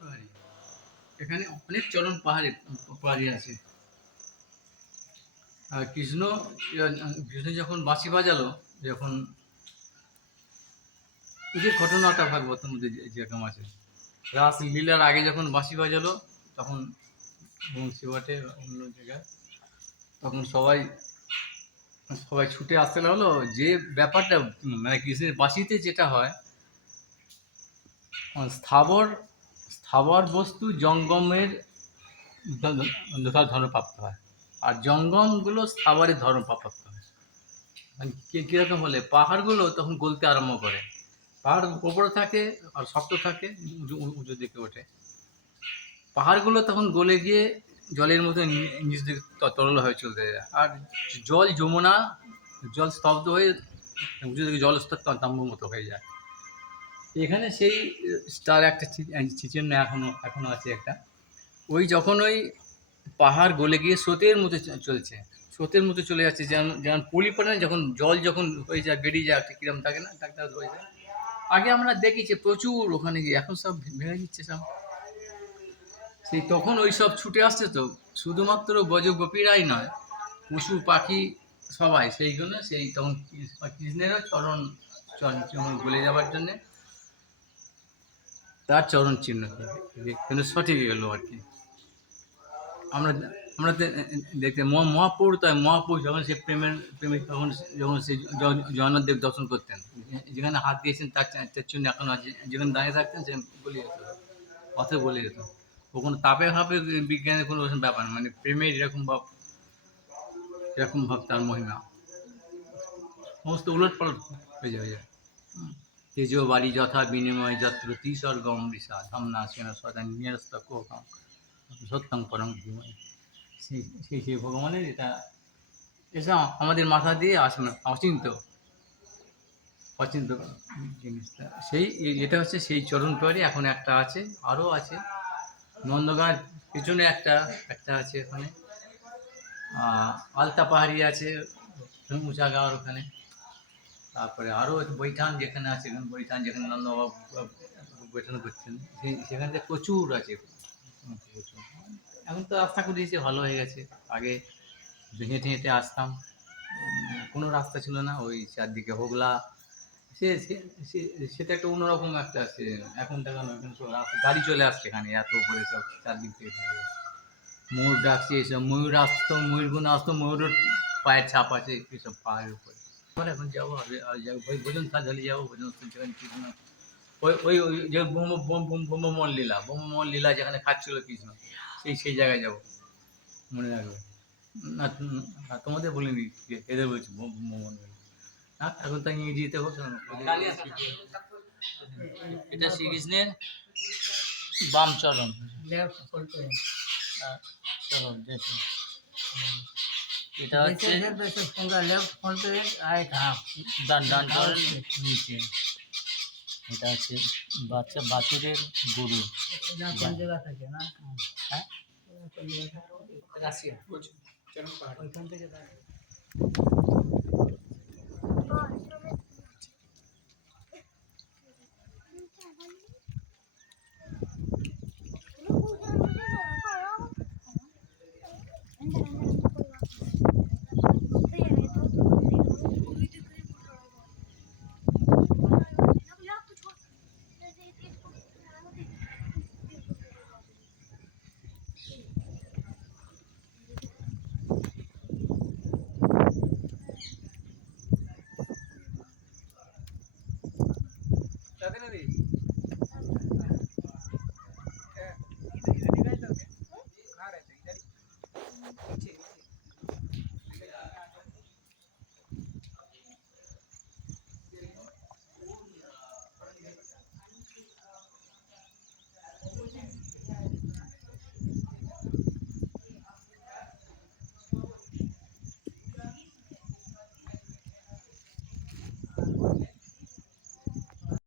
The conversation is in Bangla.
পাহাড়ি। এখানে অনেক চরণ পাহাড়ি আছে। আর কৃষ্ণ যখন বাঁশি বাজালো, যখন এই যে ঘটনাটা ভাগবতের মধ্যে যেরকম আছে, রাসলীলার আগে যখন বাঁশি বাজালো, তখন বংশীবাটে অন্য জায়গায়, তখন সবাই সবাই ছুটে আসতে লাগলো। যে ব্যাপারটা মানে কৃষ্ণের বাঁশিতে যেটা হয়, স্থাবর স্থাবর বস্তু জঙ্গমের ধর্মপ্রাপ্ত হয়, আর জঙ্গমগুলো স্থাবরের ধর্মপ্রাপ্ত হয়। মানে কিরকম হলে পাহাড়গুলো তখন গলতে আরম্ভ করে, পাহাড় ওপরে থাকে আর শক্ত থাকে, উঁচু দিকে ওঠে। পাহাড়গুলো তখন গলে গিয়ে জলের মতো নিচ দিকে তরল হয়ে চলতে যায়, আর যমুনা জল স্তব্ধ হয়ে উঁচু দিকে জলস্তর তাম্বুর মতো হয়ে যায়। এখানে সেই স্টার একটা চিহ্ন এখনো আছে একটা। ওই যখন ওই পাহাড় গলে গিয়ে স্রোতের মতো চলছে, স্রোতের মতো চলে যাচ্ছে, যেমন যেমন পলি পড়ে না, যখন জল যখন হয়ে যায় বেরিয়ে যায়, একটা কিরম থাকে না, একটা হয়ে যায়। আগে আমরা দেখেছি প্রচুর ওখানে গিয়ে, এখন সব ভেঙে দিচ্ছে সব। সেই তখন ওই সব ছুটে আসছে, তো শুধুমাত্র ব্রজগোপীরাই নয়, পশু পাখি সবাই সেই জন্য সেই তখন কৃষ্ণেরও চরণ গলে যাওয়ার জন্যে তার চরণ চিহ্ন কিন্তু সঠিক এলো আর কি। আমরা আমরা দেখতে মহাপুর যখন সে প্রেমিক তখন যখন সে জগন্নাথ দেব দর্শন করতেন, যেখানে হাত দিয়েছেন তার চিহ্ন এখন আছে, যেখানে দাঁড়িয়ে থাকতেন সে বলে যেত, কথা বলে যেত। ও কোনো তাপে ভাবে বিজ্ঞানের কোনো ব্যাপার না, মানে প্রেমের এরকম ভাব তার মহিমা, সমস্ত উলট পালট হয়ে যায়। তেজ বাড়ি যথা বিনিময় যত্র তিস্বর্গ অমৃষা ধামনা সেনা সদা নিরস্ত কোকম সত্যং পরম ধীমহি। সেই ভগবানের এটা আমাদের মাথা দিয়ে আসে না, অচিন্ত জিনিসটা। এটা হচ্ছে সেই চরণ পাহাড়ি। এখন একটা আছে, আরও আছে নন্দগাঁর পিছনে একটা একটা আছে ওখানে। আলতা পাহাড়ি আছে উঁচা গাঁওয়ার ওখানে। তারপরে আরও বৈঠান যেখানে আছে, বৈঠান যেখানে নন্দবাবু বৈঠান করছেন, সেখানে প্রচুর আছে, প্রচুর। এখন তো রাস্তা করে দিয়েছে, ভালো হয়ে গেছে। আগে হেঁটে হেঁটে আসতাম, কোনো রাস্তা ছিল না, ওই চারদিকে হোগলা, সেটা একটা অন্যরকম একটা আছে। এখন দেখা নয়, এখন সব গাড়ি চলে আসছে এখানে, এত উপরে সব চারদিক থেকে ময়ূর ডাকছে, এসব ময়ূর আসতো, ময়ূরগুলো আসতো, ময়ূরের পায়ের ছাপ আছে এসব পাহাড়ের উপরে। এখন যাবো ওই ভোজন ঢালি যাবো, ভোজন যেখানে কৃষ্ণ ওই ওই ওই যে ব্রহ্মমোহন লীলা যেখানে খাচ্ছিল কৃষ্ণ, সেই জায়গায় যাবো, মনে রাখবে। না তোমাদের বলিনি, এদের বলছি ব্রহ্মমোহন লীলা। না এখন তো ইংরেজিতে বলছো না। এটা শ্রীকৃষ্ণের বাম চরণ, এটা হচ্ছে ডান চরণ নিচে। এটা হচ্ছে বাছুরের গরু। হ্যাঁ, রাশিয়া ওইখান থেকে